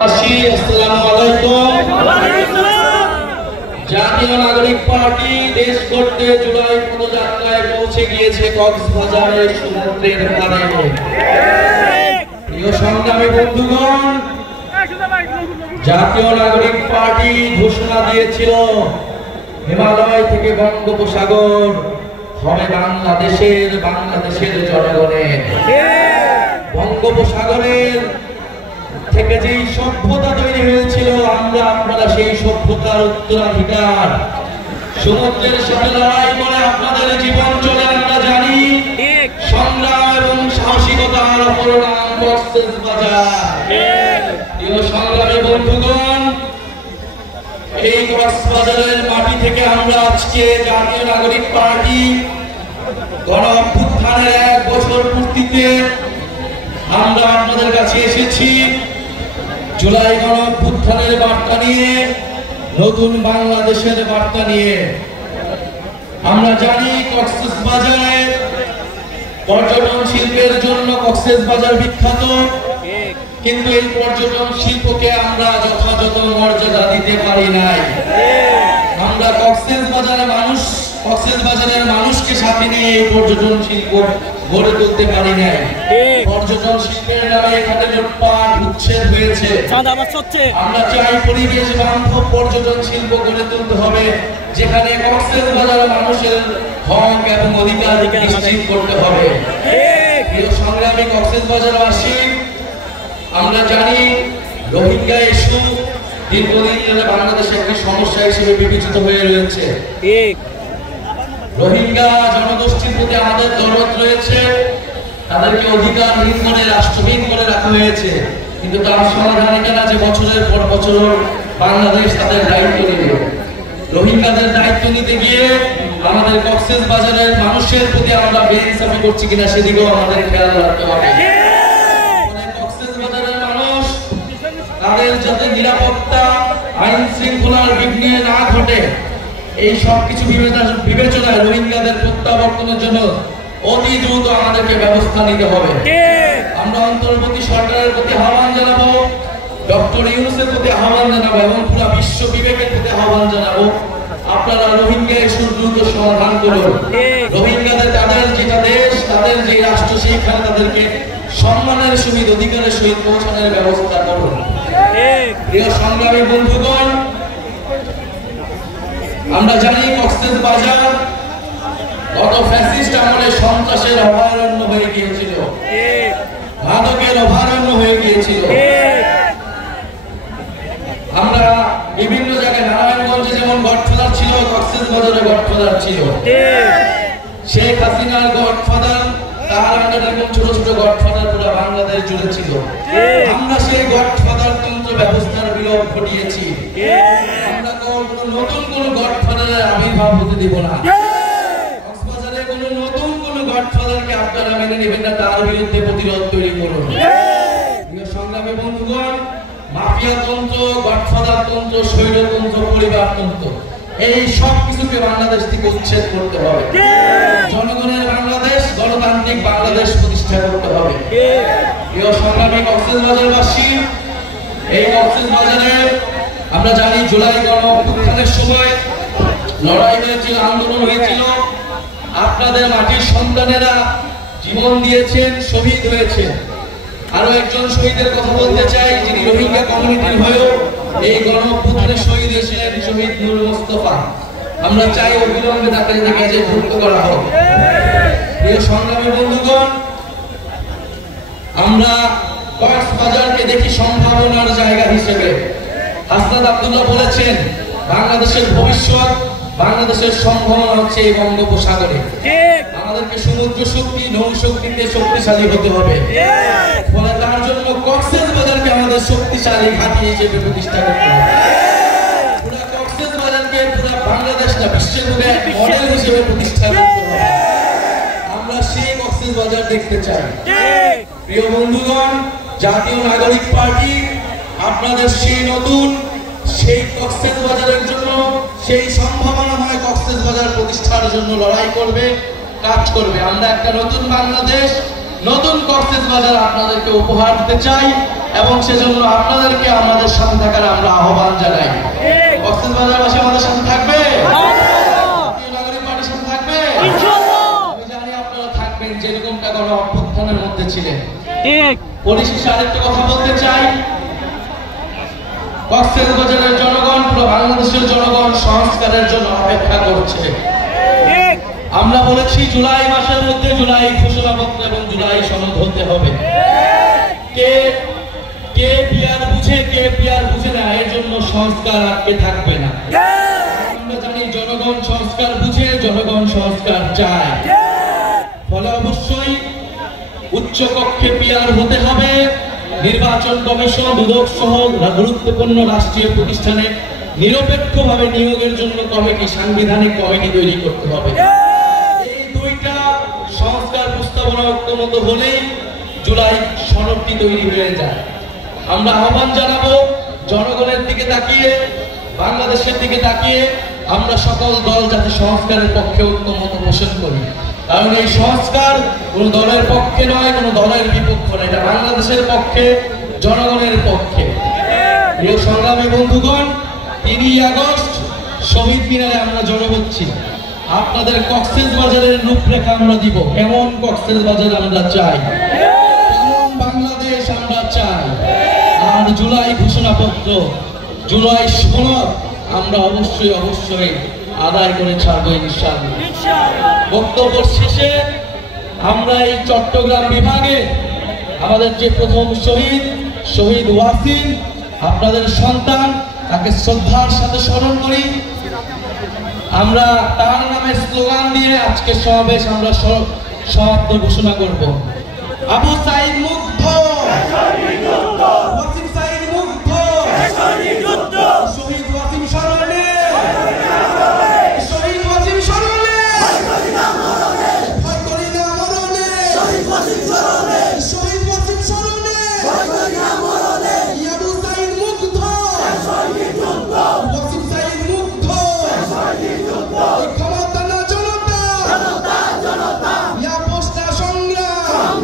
আসসালামু আলাইকুম। জাতীয় নাগরিক পার্টি দেশ গড়তে জুলাই পদযাত্রায় পৌঁছে গিয়েছে কক্সবাজারের সমুদ্রের পাড়ে। প্রিয় সংগ্রামী বন্ধুগণ, জাতীয় নাগরিক পার্টি ঘোষণা দিয়েছিল হিমালয় থেকে বঙ্গোপসাগর হবে বাংলাদেশের জনগণের। বঙ্গোপসাগরের থেকে যেই সভ্যতা তৈরি হয়েছিল, আপনারা সেই সভ্যতার উত্তরাধিকার। সমুদ্রের সাথে লড়াই করে আপনাদের জীবন চলে আমরা জানি। সংগ্রাম এবং সাহসিকতার অপর নাম কক্সবাজার। প্রিয় সংগ্রামী বন্ধুগণ, এই কক্সবাজারের মাটি থেকে আমরা আজকে জাতীয় নাগরিক পার্টি গণ অভ্যুত্থানের 1 বছর পূর্তিতে আমরা আপনাদের কাছে এসেছি জুলাই গণ অভ্যুত্থানের বার্তা নিয়ে, নতুন বাংলাদেশের বার্তা নিয়ে। আমরা জানি কক্সবাজারে পর্যটন শিল্পের জন্য কক্সবাজার বিখ্যাত, কিন্তু এই পর্যটন শিল্পকে আমরা যথাযথ মর্যাদা দিতে পারি নাই। আমরা কক্সবাজারের মানুষকে সাথে নিয়ে এই পর্যটন শিল্প গড়ে তুলতে পারি নাই। পর্যটন শিল্পের নামে এখানে লুটপাট উচ্ছেদ হয়েছে। আমরা চাই পরিবেশ বান্ধব পর্যটন শিল্প গড়ে তুলতে হবে, যেখানে কক্সবাজারের মানুষের হক এবং অধিকার নিশ্চিত করতে হবে। প্রিয় সংগ্রামী কক্সবাজারবাসী, আমরা জানি রোহিঙ্গা ইস্যু দীর্ঘদিন ধরে বাংলাদেশে একটি সমস্যা হিসেবে বিবেচিত হয়ে রয়েছে। রোহিঙ্গা জনগোষ্ঠীর প্রতি আমাদের দরদ রয়েছে, তাদেরকে অধিকারহীন করে রাষ্ট্রহীন করে রাখা হয়েছে, কিন্তু তার সমাধান এটা যে বছরের পর বছর বাংলাদেশ তাদের দায়িত্ব নেবে। রোহিঙ্গাদের দায়িত্ব নিতে গিয়ে আমাদের কক্সবাজারের মানুষের প্রতি আমরা বেইনসাফি করছি কিনা সেদিকেও আমাদের খেয়াল রাখতে হবে। কক্সবাজারের মানুষ তাদের যাতে নিরাপত্তা আইন শৃঙ্খলার বিঘ্ন না ঘটে, এই সবকিছু বিবেচনায় রোহিঙ্গাদের প্রত্যাবর্তনের জন্য অতি দ্রুত আমাদেরকে ব্যবস্থা নিতে হবে। আমরা অন্তর্বর্তী সরকারের প্রতি আহ্বান জানাবো, ডক্টর ইউনূসের প্রতি আহ্বান জানাবো এবং পুরো বিশ্ব বিবেকের প্রতি আহ্বান জানাবো, আপনারা রোহিঙ্গা ইস্যুর দ্রুত সমাধান করুন। রোহিঙ্গাদের তাদের যেটা দেশ, তাদের যে রাষ্ট্র, সেইখানে তাদেরকে সম্মানের সহিত অধিকারের সহিত পৌঁছানোর ব্যবস্থা করুন। প্রিয় সংগ্রামী বন্ধুগণ, আমরা জানি কক্সবাজার গত ফ্যাসিস্ট আমলে সন্ত্রাসের অভয়ারণ্য হয়ে গিয়েছিল, মাদকের অভয়ারণ্য হয়ে গিয়েছিল। আমরা বিভিন্ন জায়গায় নারায়ণগঞ্জে যেমন গডফাদার ছিল, কক্সবাজারে গডফাদার ছিল। শেখ হাসিনার গডফাদার, তার আগে এরকম ছোট ছোট গডফাদার পুরো বাংলাদেশ জুড়ে ছিল। আমরা সেই গডফাদার তন্ত্র ব্যবস্থার বিলোপ ঘটিয়েছি। আমরা নতুন কোন গডফাদারের আবির্ভাব হতে দেব না। কক্সবাজারে কোন নতুন কোন গডফাদারকে আপনারা মেনে নেবেন না, তার বিরুদ্ধে প্রতিরোধ তৈরি করুন। প্রিয় সংগ্রামী বন্ধুগণ, মাফিয়া তন্ত্র, গডফাদার তন্ত্র, স্বৈরতন্ত্র, পরিবারতন্ত্র, এই সব কিছুকে বাংলাদেশ থেকে উচ্ছেদ করতে হবে। জনগণের বাংলাদেশ, গণতান্ত্রিক বাংলাদেশ প্রতিষ্ঠা করতে হবে। প্রিয় সংগ্রামী কক্সবাজারবাসী, এই কক্সবাজারে আমরা জানি জুলাই গণ অভ্যুত্থানের সময় লড়াই হয়েছিল, আন্দোলন হয়েছিল। আপনাদের মাটির সন্তানেরা জীবন দিয়েছেন, শহীদ হয়েছেন। আরো একজন শহীদের কথা বলতে চাই, যিনি রোহিঙ্গা কমিউনিটির হয়েও এই গণ অভ্যুত্থানে শহীদ হয়েছিলেন, শহীদ নূর মোস্তফা। আমরা চাই অবিলম্বে তাকে গ্যাজেটভুক্ত করা হোক। প্রিয় সংগ্রামী বন্ধুগণ, আমরা কক্সবাজারকে দেখি সম্ভাবনার জায়গা হিসেবে। হাসনাত আব্দুল্লাহ বলেছেন, বাংলাদেশের ভবিষ্যৎ, বাংলাদেশের সম্ভাবনা হচ্ছে এই বঙ্গোপসাগরে। আমাদেরকে সমুদ্র শক্তি, নৌ শক্তিতে শক্তিশালী হতে হবে। ফলে তার জন্য কক্সবাজারকে আমাদের শক্তিশালী ঘাঁটি হিসেবে প্রতিষ্ঠা করতে হবে। পুরো কক্সবাজারকে পুরো বাংলাদেশ না, বিশ্বের মধ্যে এক মডেল হিসেবে প্রতিষ্ঠা করতে হবে। আমরা সেই কক্সবাজার দেখতে চাই। প্রিয় বন্ধুগণ, জাতীয় নাগরিক পার্টি আপনাদের সেই কক্সবাজারের জন্য, সেই সম্ভাবনাময় কক্সবাজার প্রতিষ্ঠার জন্য লড়াই করবে, কাজ করবে। আমরা একটা নতুন বাংলাদেশ, নতুন কক্সবাজার আপনাদেরকে উপহার দিতে চাই এবং সেজন্য আপনাদেরকে আমাদের আহ্বান জানাই। কক্সবাজারবাসী আমাদের সাথে থাকবে, নাগরিক পার্টির সাথে থাকবে। আমি জানি আপনারা থাকবেন, যেরকমটা গণ অভ্যুত্থানের মধ্যে ছিলেন। পরিশেষে আরেকটা কথা বলতে চাই, কক্সবাজারের জনগণ, পুরো বাংলাদেশের জনগণ সংস্কারের জন্য অপেক্ষা করছে। আমরা বলেছি জুলাই মাসের মধ্যে জুলাই ঘোষণাপত্র এবং জুলাই সনদ হতে হবে। কে কে পিয়ার বুঝে, কে পিয়ার বুঝে না, এর জন্য সংস্কার আটকে থাকবে না। আমরা জানি জনগণ সংস্কার বুঝে, জনগণ সংস্কার চায়। ফলে অবশ্যই উচ্চ কক্ষে পিয়ার হতে হবে। নির্বাচন কমিশন, দুদক সহ গুরুত্বপূর্ণ রাষ্ট্রীয় প্রতিষ্ঠানে নিরপেক্ষভাবে নিয়োগের জন্য কমিটি, সাংবিধানিক কমিটি তৈরি করতে হবে। এই দুইটা সংস্কার প্রস্তাবনা ঐক্যমত হলেই জুলাই সনদটি তৈরি হয়ে যায়। আমরা আহ্বান জানাবো জনগণের দিকে তাকিয়ে, বাংলাদেশের দিকে তাকিয়ে আমরা সকল দল যাতে সংস্কারের পক্ষে ঐক্যমত পোষণ করি। কারণ এই সংস্কার কোন দলের পক্ষে নয়, কোন দলের বিপক্ষে নয়, এটা বাংলাদেশের পক্ষে, জনগণের পক্ষে। প্রিয় সংগ্রামী বন্ধুগণ, 3 আগস্ট শহীদ মিনারে আমরা জড়ো হচ্ছি। আপনাদের কক্সবাজারের রূপরেখা আমরা দিব, কেমন কক্সবাজার আমরা চাই, কেমন বাংলাদেশ আমরা চাই। আর জুলাই ঘোষণাপত্র, জুলাই সনদ আমরা অবশ্যই অবশ্যই আদায় করে ছাড়বো ইনশাআল্লাহ। বক্তব্য শেষে আমরা এই চট্টগ্রাম বিভাগে আমাদের যে প্রথম শহীদ ওয়াসিম, আপনাদের সন্তান, তাকে শ্রদ্ধার সাথে স্মরণ করি। আমরা তার নামে স্লোগান দিয়ে আজকে সমাবেশ আমরা সমাপ্ত ঘোষণা করব। আবু সাইদ মুগ্ধ, ওয়াসিম সাইদ মুগ্ধ, শহীদ ওয়াসিম স্মরণে, শহীদ ওয়াসিম স্মরণে, ভয় করি না মরণে, শহীদ ওয়াসিম স্মরণে, শহীদ ওয়াসিম স্মরণে, ভয় করি না মরণে, আবু সাইদ মুগ্ধ, ওয়াসিম সাইদ মুগ্ধ, ক্ষমতা না জনতা, ইয়া পোস্টা সংগ্রাম,